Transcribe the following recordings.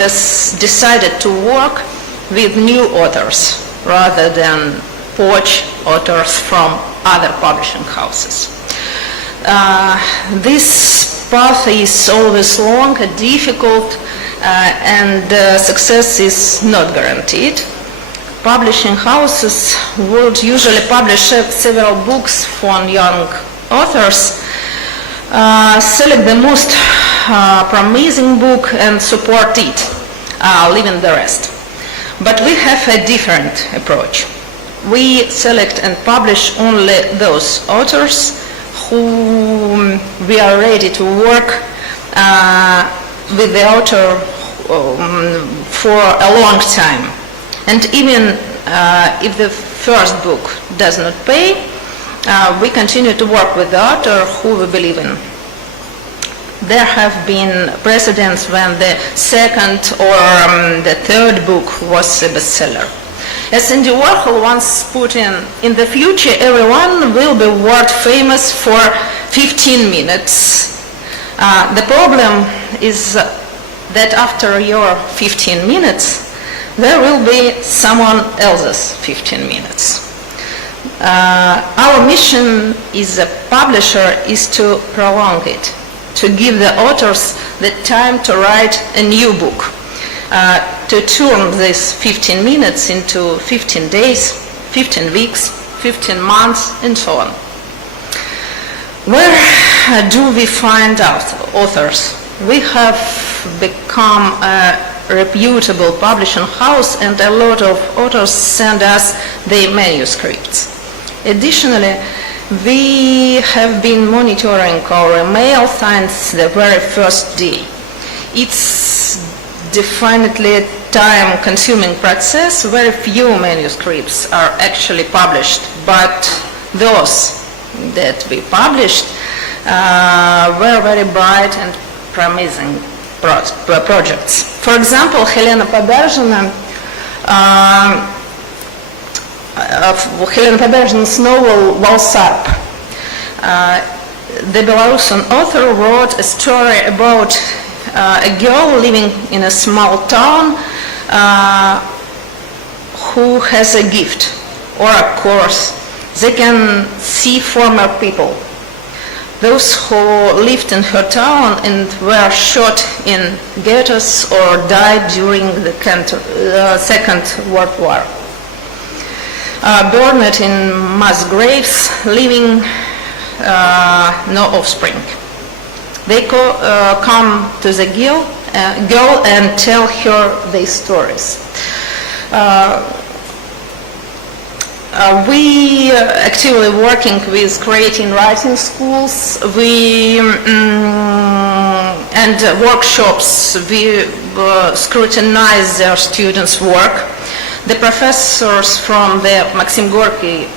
has decided to work with new authors rather than poach authors from other publishing houses. This path is always long and difficult, and success is not guaranteed. Publishing houses would usually publish several books for young authors, select the most promising book and support it, leaving the rest. But we have a different approach. We select and publish only those authors who we are ready to work with the author for a long time. And even if the first book does not pay, we continue to work with the author who we believe in. There have been precedents when the second or the third book was a bestseller. As Andy Warhol once put in the future everyone will be world famous for 15 minutes. The problem is that after your 15 minutes, there will be someone else's 15 minutes. Our mission as a publisher is to prolong it, to give the authors the time to write a new book, to turn these 15 minutes into 15 days, 15 weeks, 15 months, and so on. Where do we find authors? We have become a reputable publishing house, and a lot of authors send us their manuscripts. Additionally, we have been monitoring our email since the very first day. It's definitely a time-consuming process. Very few manuscripts are actually published, but those that we published were very bright and promising projects. For example, Helena Poberzhina's novel Valsarp. The Belarusian author wrote a story about a girl living in a small town who has a gift or a curse. They can see former people, those who lived in her town and were shot in ghettos or died during the Second World War. Burned in mass graves, leaving no offspring. They come to the girl and tell her their stories. We actively working with creating writing schools and workshops. We scrutinize their students' work. The professors from the Maxim Gorky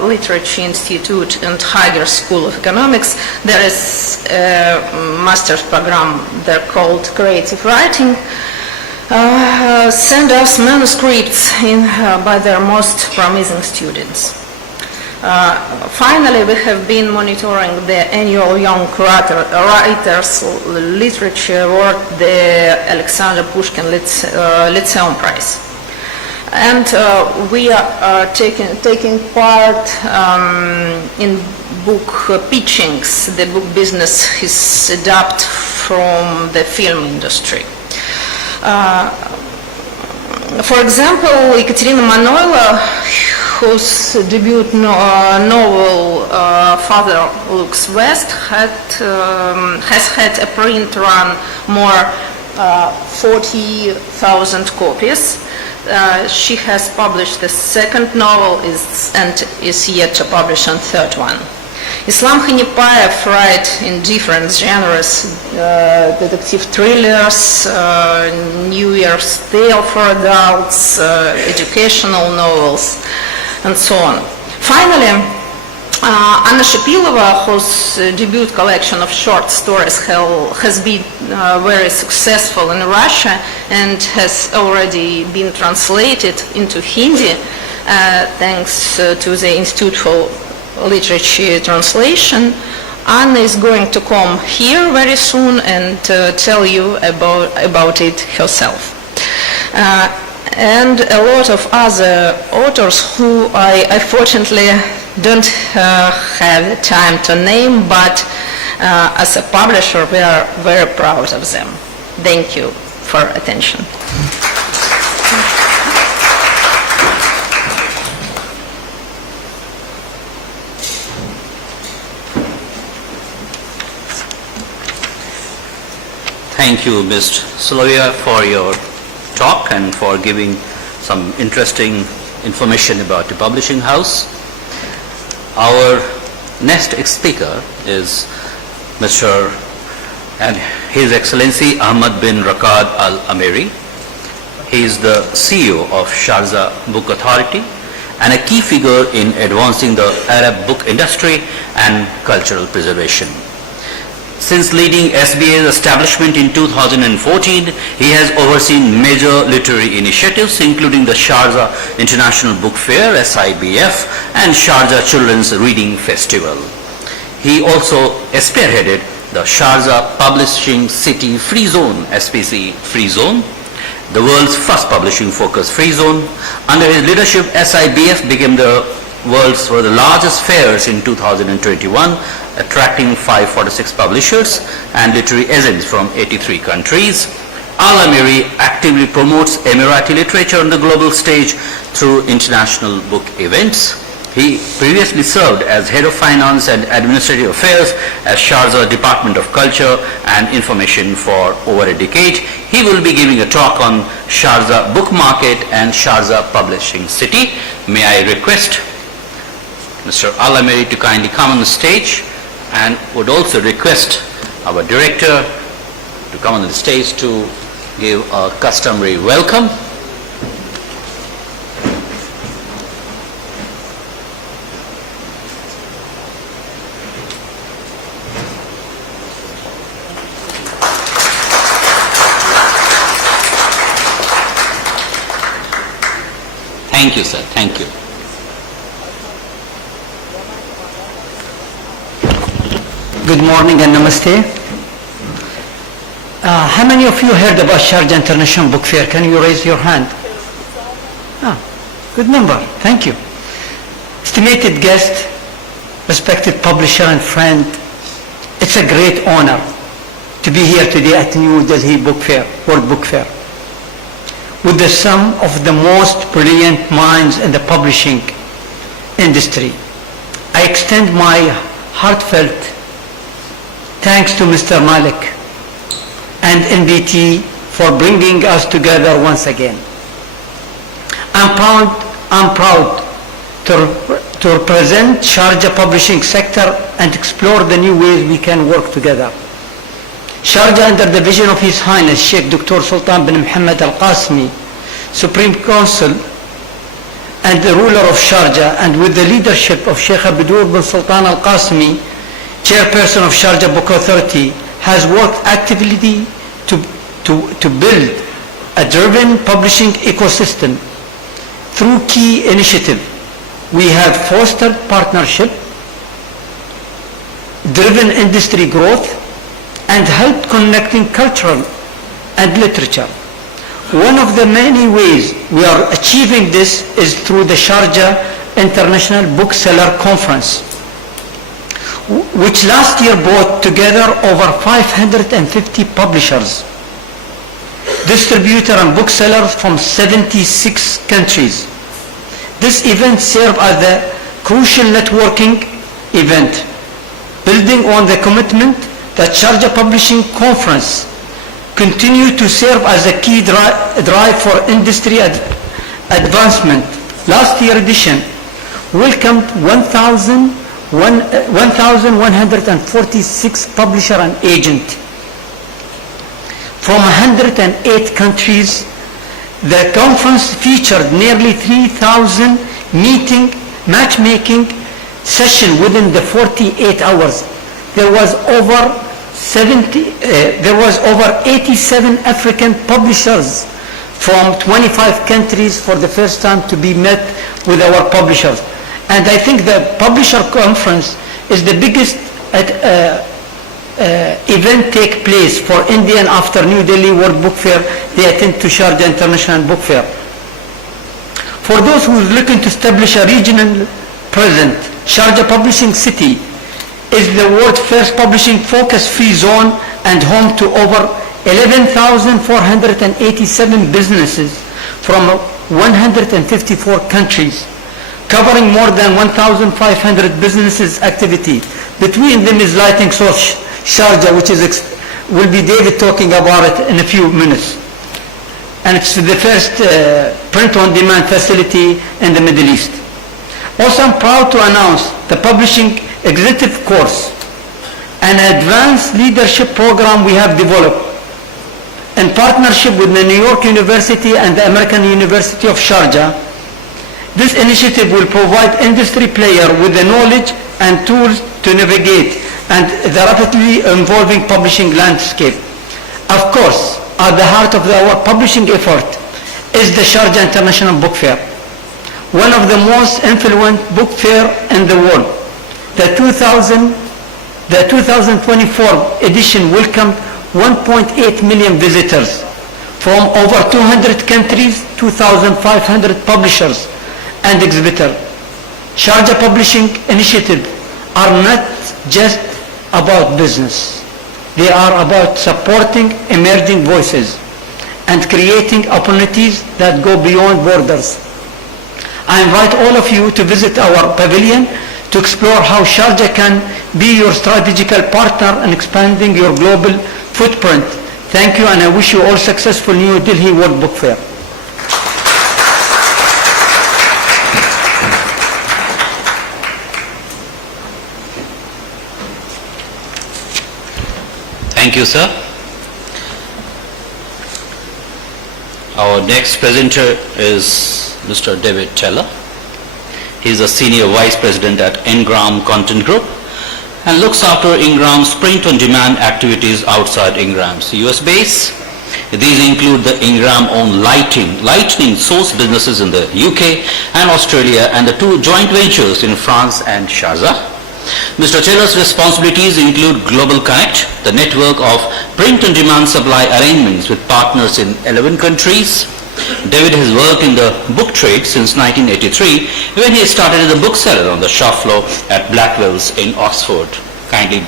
Literature Institute and Hager School of Economics, there is a master's program there called Creative Writing, send us manuscripts by their most promising students. Finally, we have been monitoring the annual Young Writers Literature Award, the Alexander Pushkin Lyceum Prize. And we are taking part in book pitchings. The book business is adapted from the film industry. For example, Ekaterina Manoyla, whose debut novel Father Looks West has had a print run more 40,000 copies. She has published the second novel and is yet to publish a third one. Islam Khanipayev writes in different genres, detective thrillers, New Year's Tale for adults, educational novels, and so on. Finally, Anna Shapilova, whose debut collection of short stories has been very successful in Russia and has already been translated into Hindi, thanks to the Institute for Literature Translation, Anna is going to come here very soon and tell you about it herself. And a lot of other authors who I fortunately don't have time to name, but as a publisher we are very proud of them. Thank you for attention. Thank you, Ms. Solovia, for your talk and for giving some interesting information about the publishing house. Our next speaker is Mr. and His Excellency Ahmad bin Raqad Al Amiri. He is the CEO of Sharjah Book Authority and a key figure in advancing the Arab book industry and cultural preservation. Since leading SBA's establishment in 2014, he has overseen major literary initiatives including the Sharjah International Book Fair (SIBF) and Sharjah Children's Reading Festival. He also spearheaded the Sharjah Publishing City Free Zone (SPC Free Zone), the world's first publishing focused free zone. Under his leadership, SIBF became the world's one of the largest fairs in 2021, attracting 546 publishers and literary agents from 83 countries. Al Amiri actively promotes Emirati literature on the global stage through international book events. He previously served as Head of Finance and Administrative Affairs at Sharjah Department of Culture and Information for over a decade. He will be giving a talk on Sharjah Book Market and Sharjah Publishing City. May I request Mr. Al Amiri to kindly come on the stage, and would also request our director to come on the stage to give a customary welcome. Thank you, sir. Thank you. Good morning and namaste. How many of you heard about Sharjah International Book Fair? Can you raise your hand? Good number. Thank you. Estimated guest, respected publisher and friend, it's a great honor to be here today at New Delhi Book Fair, World Book Fair, with the some of the most brilliant minds in the publishing industry. I extend my heartfelt thanks to Mr. Malik and NBT for bringing us together once again. I'm proud to represent Sharjah publishing sector and explore the new ways we can work together. Sharjah, under the vision of His Highness Sheikh Dr. Sultan bin Muhammad Al Qasimi, Supreme Council and the ruler of Sharjah, and with the leadership of Sheikh Abdur bin Sultan Al Qasimi, Chairperson of Sharjah Book Authority, has worked actively to build a driven publishing ecosystem. Through key initiatives, we have fostered partnership, driven industry growth, and helped connecting cultural and literature. One of the many ways we are achieving this is through the Sharjah International Bookseller Conference, which last year brought together over 550 publishers, distributors and booksellers from 76 countries. This event served as a crucial networking event, building on the commitment that Sharjah Publishing Conference continue to serve as a key drive for industry advancement. Last year edition welcomed 1,146 publisher and agent from 108 countries. The conference featured nearly 3,000 matchmaking sessions within the 48 hours. There was over 87 African publishers from 25 countries for the first time to be met with our publishers. And I think the publisher conference is the biggest event take place for India and after New Delhi World Book Fair, they attend to Sharjah International Book Fair. For those who are looking to establish a regional presence, Sharjah Publishing City is the world's first publishing focus-free zone and home to over 11,487 businesses from 154 countries, covering more than 1,500 businesses activity. Between them is Lighting Source Sharjah, which will be David talking about it in a few minutes. And it's the first print-on-demand facility in the Middle East. Also, I'm proud to announce the Publishing Executive Course, an advanced leadership program we have developed in partnership with the New York University and the American University of Sharjah. This initiative will provide industry players with the knowledge and tools to navigate and the rapidly evolving publishing landscape. Of course, at the heart of our publishing effort is the Sharjah International Book Fair, one of the most influential book fair in the world. The 2024 edition welcomed 1.8 million visitors from over 200 countries, 2,500 publishers and exhibitors. Sharjah Publishing Initiative are not just about business. They are about supporting emerging voices and creating opportunities that go beyond borders. I invite all of you to visit our pavilion to explore how Sharjah can be your strategical partner in expanding your global footprint. Thank you, and I wish you all successful New Delhi World Book Fair. Thank you, sir. Our next presenter is Mr. David Teller. He is a Senior Vice President at Ingram Content Group and looks after Ingram's print-on-demand activities outside Ingram's US base. These include the Ingram-owned Lightning Source businesses in the UK and Australia and the two joint ventures in France and Sharjah. Mr. Teller's responsibilities include Global Connect, the network of print-on-demand supply arrangements with partners in 11 countries. David has worked in the book trade since 1983 when he started as a bookseller on the shop floor at Blackwell's in Oxford. Kindly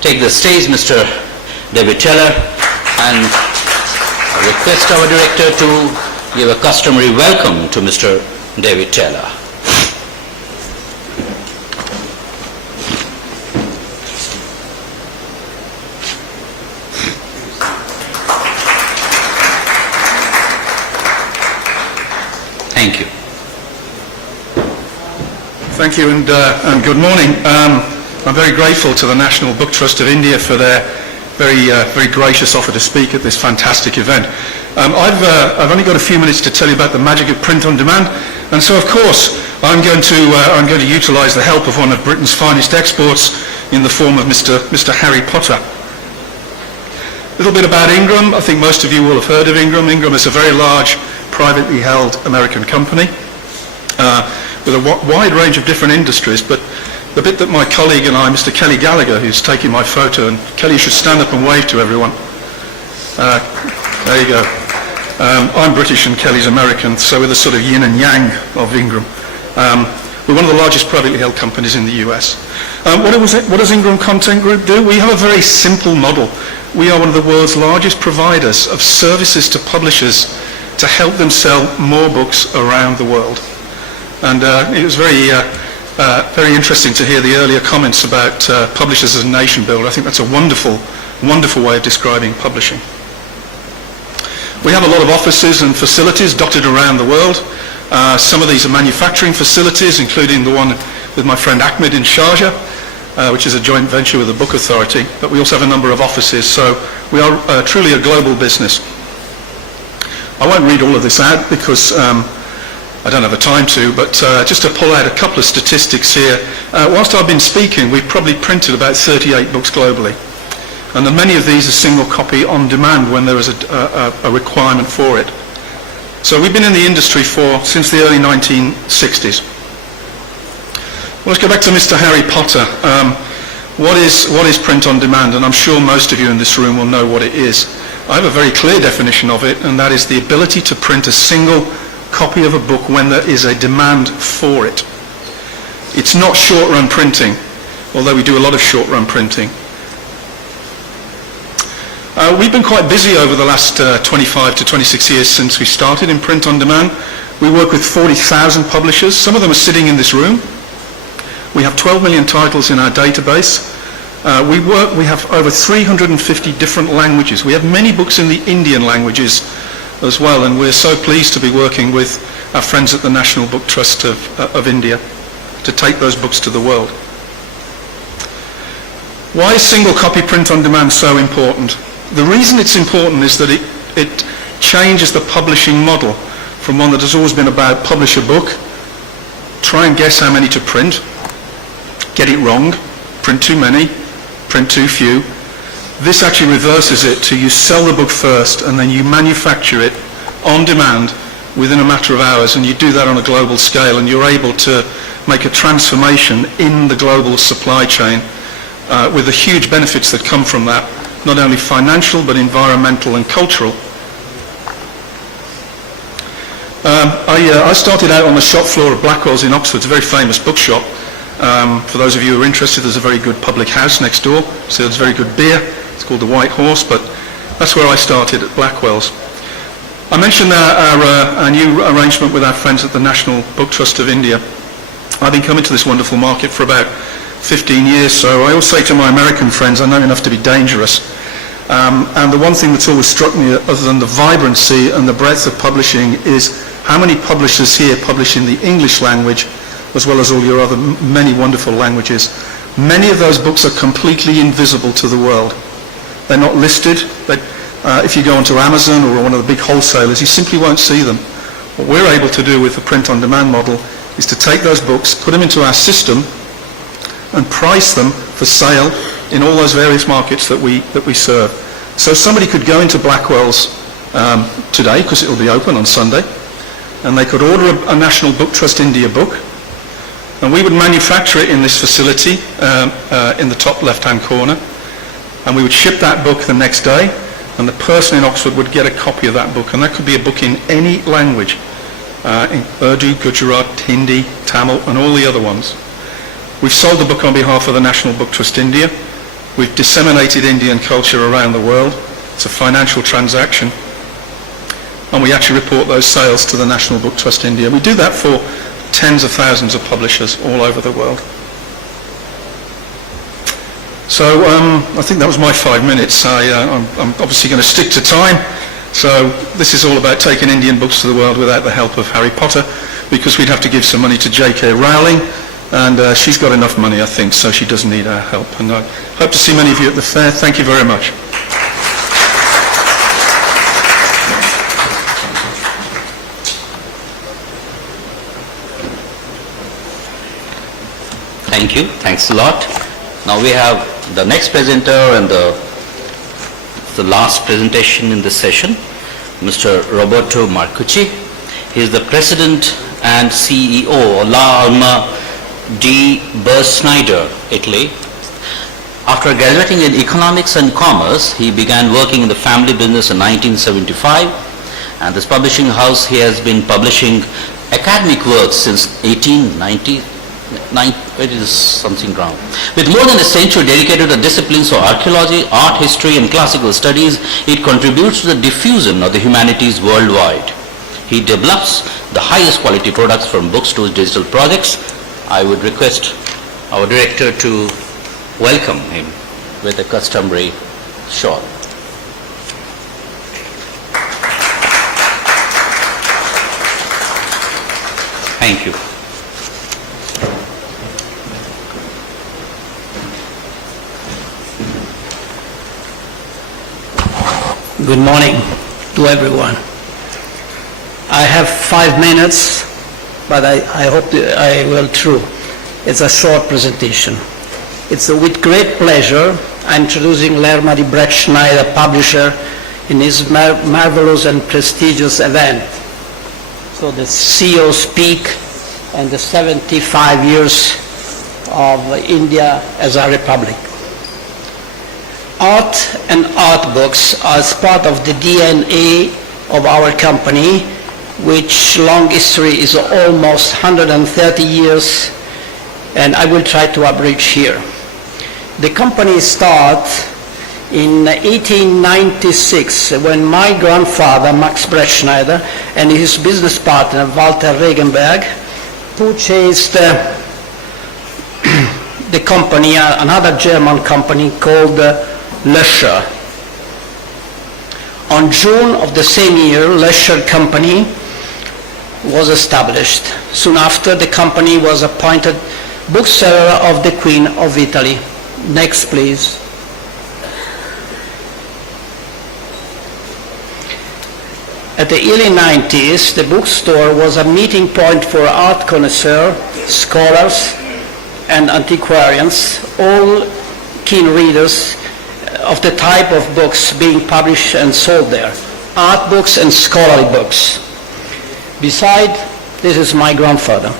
take the stage, Mr. David Teller, and I request our director to give a customary welcome to Mr. David Teller. Thank you. Thank you, and good morning. I'm very grateful to the National Book Trust of India for their very gracious offer to speak at this fantastic event. I've only got a few minutes to tell you about the magic of print on demand, and so of course I'm going to utilise the help of one of Britain's finest exports in the form of Mr. Harry Potter. A little bit about Ingram. I think most of you will have heard of Ingram. Ingram is a very large privately held American company with a wide range of different industries, but the bit that my colleague and I, Mr. Kelly Gallagher, who's taking my photo, and Kelly, you should stand up and wave to everyone. There you go. I'm British and Kelly's American, so we're the sort of yin and yang of Ingram. We're one of the largest privately held companies in the US. What does Ingram Content Group do? We have a very simple model. We are one of the world's largest providers of services to publishers to help them sell more books around the world. And it was very interesting to hear the earlier comments about publishers as a nation builder. I think that's a wonderful way of describing publishing. We have a lot of offices and facilities dotted around the world. Some of these are manufacturing facilities, including the one with my friend Ahmed in Sharjah, which is a joint venture with the Book Authority. But we also have a number of offices, so we are truly a global business. I won't read all of this out because I don't have the time to, but just to pull out a couple of statistics here. Whilst I've been speaking, we've probably printed about 38 books globally. And many of these are single copy on demand when there is a requirement for it. So we've been in the industry since the early 1960s. Well, let's go back to Mr. Harry Potter. What is print on demand? And I'm sure most of you in this room will know what it is. I have a very clear definition of it, and that is the ability to print a single copy of a book when there is a demand for it. It's not short-run printing, although we do a lot of short-run printing. We've been quite busy over the last 25 to 26 years since we started in print on demand. We work with 40,000 publishers. Some of them are sitting in this room. We have 12 million titles in our database. We have over 350 different languages. We have many books in the Indian languages as well, and we're so pleased to be working with our friends at the National Book Trust of India to take those books to the world. Why is single copy print on demand so important? The reason it's important is that it changes the publishing model from one that has always been about publish a book, try and guess how many to print, get it wrong, print too many, print too few. This actually reverses it to you sell the book first and then you manufacture it on demand within a matter of hours, and you do that on a global scale, and you're able to make a transformation in the global supply chain with the huge benefits that come from that, not only financial but environmental and cultural. I started out on the shop floor of Blackwell's in Oxford. It's a very famous bookshop. For those of you who are interested, there's a very good public house next door, so there's very good beer. It's called the White Horse, but that's where I started at Blackwell's. I mentioned our new arrangement with our friends at the National Book Trust of India. I've been coming to this wonderful market for about 15 years, so I always say to my American friends, I know enough to be dangerous. And the one thing that's always struck me, other than the vibrancy and the breadth of publishing, is how many publishers here publish in the English language, as well as all your other many wonderful languages. Many of those books are completely invisible to the world. They're not listed. If you go onto Amazon or one of the big wholesalers, you simply won't see them. What we're able to do with the print-on-demand model is to take those books, put them into our system, and price them for sale in all those various markets that we serve. So somebody could go into Blackwell's today, because it will be open on Sunday, and they could order a National Book Trust India book, and we would manufacture it in this facility in the top left-hand corner, and we would ship that book the next day, and the person in Oxford would get a copy of that book, and that could be a book in any language, in Urdu, Gujarat, Hindi, Tamil, and all the other ones. We've sold the book on behalf of the National Book Trust India. We've disseminated Indian culture around the world. It's a financial transaction, and we actually report those sales to the National Book Trust India. We do that for tens of thousands of publishers all over the world. So I think that was my 5 minutes. I'm obviously going to stick to time. So this is all about taking Indian books to the world without the help of Harry Potter, because we'd have to give some money to J.K. Rowling, and she's got enough money, I think, so she doesn't need our help. And I hope to see many of you at the fair. Thank you very much. Thank you. Thanks a lot. Now we have the next presenter and the last presentation in this session, Mr. Roberto Marcucci. He is the President and CEO of La Alma di Bersnider, Italy. After graduating in economics and commerce, he began working in the family business in 1975, and this publishing house, he has been publishing academic works since 1890. It is something wrong. With more than a century dedicated to disciplines of archaeology, art history, and classical studies, it contributes to the diffusion of the humanities worldwide. He develops the highest quality products from books to digital projects. I would request our director to welcome him with a customary shawl. Thank you. Good morning to everyone. I have 5 minutes, but I hope that I will through. It's a short presentation. It's with great pleasure I'm introducing Lerma di Brettschneider, publisher, in his marvelous and prestigious event. So the CEO speak and the 75 years of India as a republic. Art and art books are part of the DNA of our company, which long history is almost 130 years, and I will try to abridge here. The company started in 1896 when my grandfather, Max Brettschneider, and his business partner, Walter Regenberg, purchased the company, another German company called Löscher. On June of the same year, Löscher Company was established. Soon after, the company was appointed bookseller of the Queen of Italy. Next, please. At the early 90s, the bookstore was a meeting point for art connoisseurs, scholars, and antiquarians, all keen readers of the type of books being published and sold there, art books and scholarly books. This is my grandfather.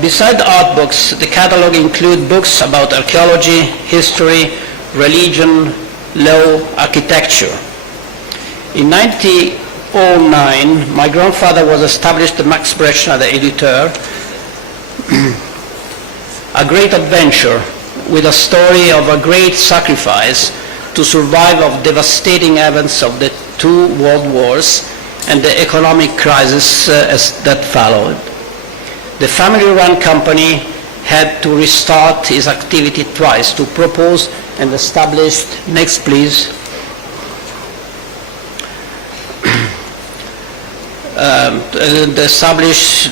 Beside art books, the catalog includes books about archaeology, history, religion, law, architecture. In 1909, my grandfather was established the Max Brettschneider editor, a great adventure with a story of a great sacrifice to survive of devastating events of the two world wars and the economic crisis that followed. The family-run company had to restart its activity twice to propose and establish, next please, and establish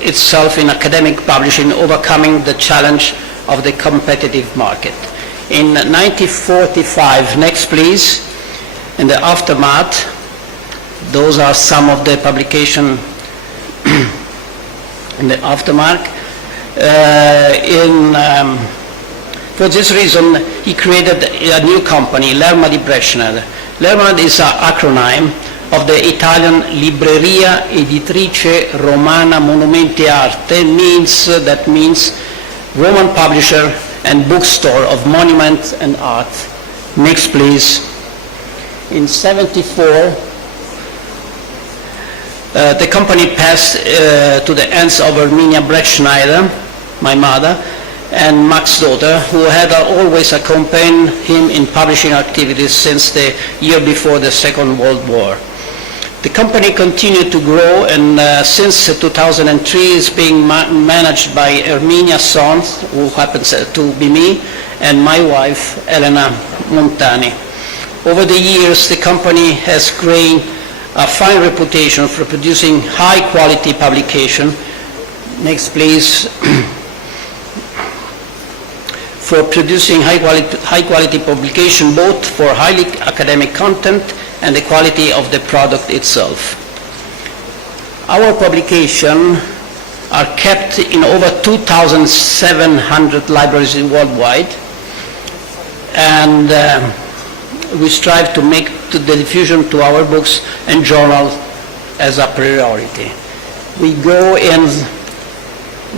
itself in academic publishing, overcoming the challenge of the competitive market. In 1945, next please, in the aftermath, those are some of the publication in the aftermath. For this reason, he created a new company, Lerma di Brettschneider. Lerma is an acronym of the Italian Libreria Editrice Romana Monumenti Arte, that means Roman publisher and bookstore of monuments and art. Next, please. In 1974, the company passed to the hands of Erminia Brettschneider, my mother, and Max's daughter, who had always accompanied him in publishing activities since the year before the Second World War. The company continued to grow, and since 2003 is being managed by Erminia's son, who happens to be me, and my wife, Elena Montani. Over the years, the company has gained a fine reputation for producing high-quality publication. Next, please. For producing high-quality publication, both for highly academic content and the quality of the product itself. Our publications are kept in over 2,700 libraries worldwide, and we strive to make the diffusion to our books and journals as a priority. We go in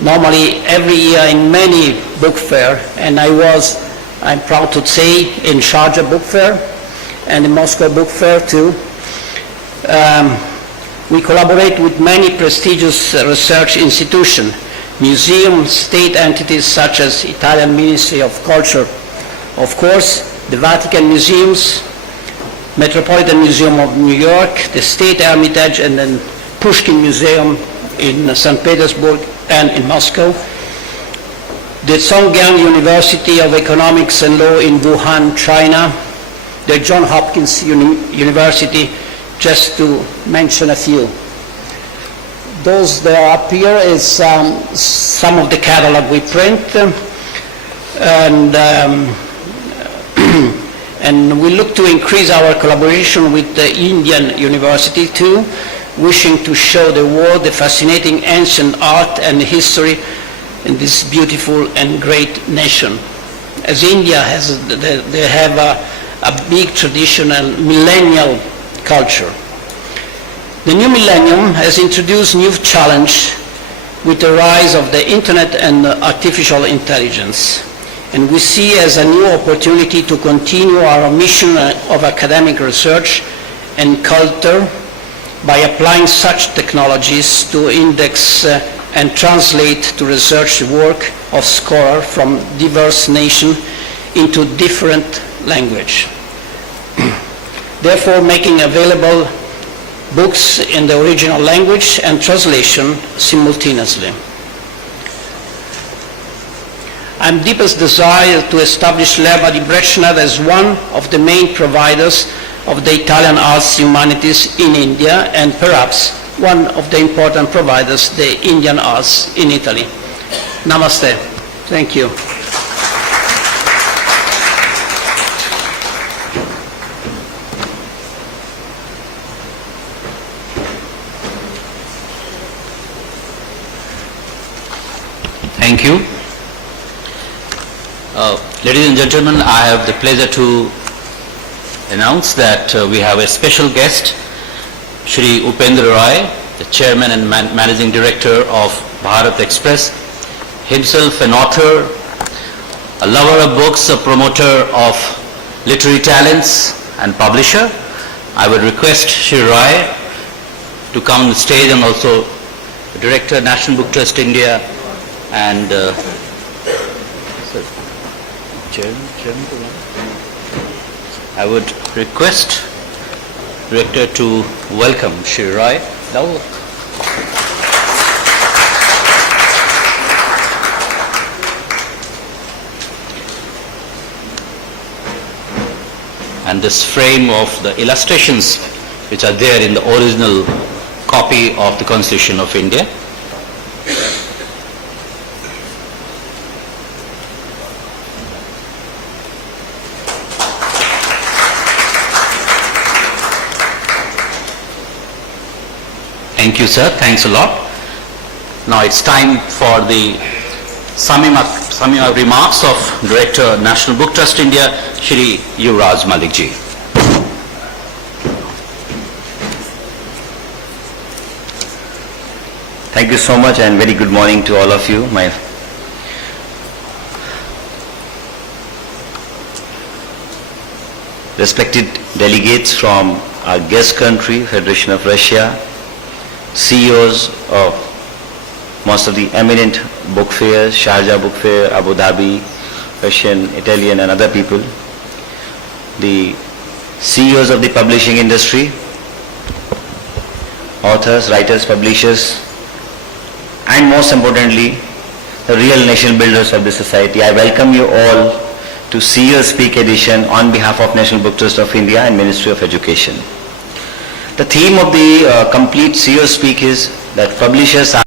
normally every year in many book fair, and I'm proud to say, in Sharjah Book Fair and the Moscow Book Fair too. We collaborate with many prestigious research institutions, museums, state entities such as Italian Ministry of Culture, of course, the Vatican Museums, Metropolitan Museum of New York, the State Hermitage, and then Pushkin Museum in St. Petersburg and in Moscow, the Zhongjiang University of Economics and Law in Wuhan, China, the Johns Hopkins University, just to mention a few. Those that are up here is some of the catalog we print, and we look to increase our collaboration with the Indian University too, wishing to show the world the fascinating ancient art and history in this beautiful and great nation. As India they have a big traditional millennial culture. The new millennium has introduced new challenge with the rise of the internet and artificial intelligence. And we see as a new opportunity to continue our mission of academic research and culture by applying such technologies to index and translate to research work of scholars from diverse nations into different language. Therefore, making available books in the original language and translation simultaneously. I'm deepest desire to establish L'Erba di Brescia as one of the main providers of the Italian arts humanities in India, and perhaps one of the important providers, the Indian arts in Italy. Namaste. Thank you. Thank you. Ladies and gentlemen, I have the pleasure to announce that we have a special guest, Shri Upendra Roy, the Chairman and Managing Director of Bharat Express, himself an author, a lover of books, a promoter of literary talents and publisher. I would request Shri Roy to come on the stage, and also the Director, National Book Trust India, and I would request Director to welcome Shri Roy. And this frame of the illustrations which are there in the original copy of the Constitution of India. Thank you, sir. Thanks a lot. Now it's time for the summing up remarks of Director, National Book Trust India, Shri Yuvraj Malik ji. Thank you so much, and very good morning to all of you. My respected delegates from our guest country, Federation of Russia, CEOs of most of the eminent book fairs, Sharjah Book Fair, Abu Dhabi, Russian, Italian and other people, the CEOs of the publishing industry, authors, writers, publishers, and most importantly, the real nation builders of the society. I welcome you all to CEO Speak edition on behalf of National Book Trust of India and Ministry of Education. The theme of the complete CEO Speak is that publishers are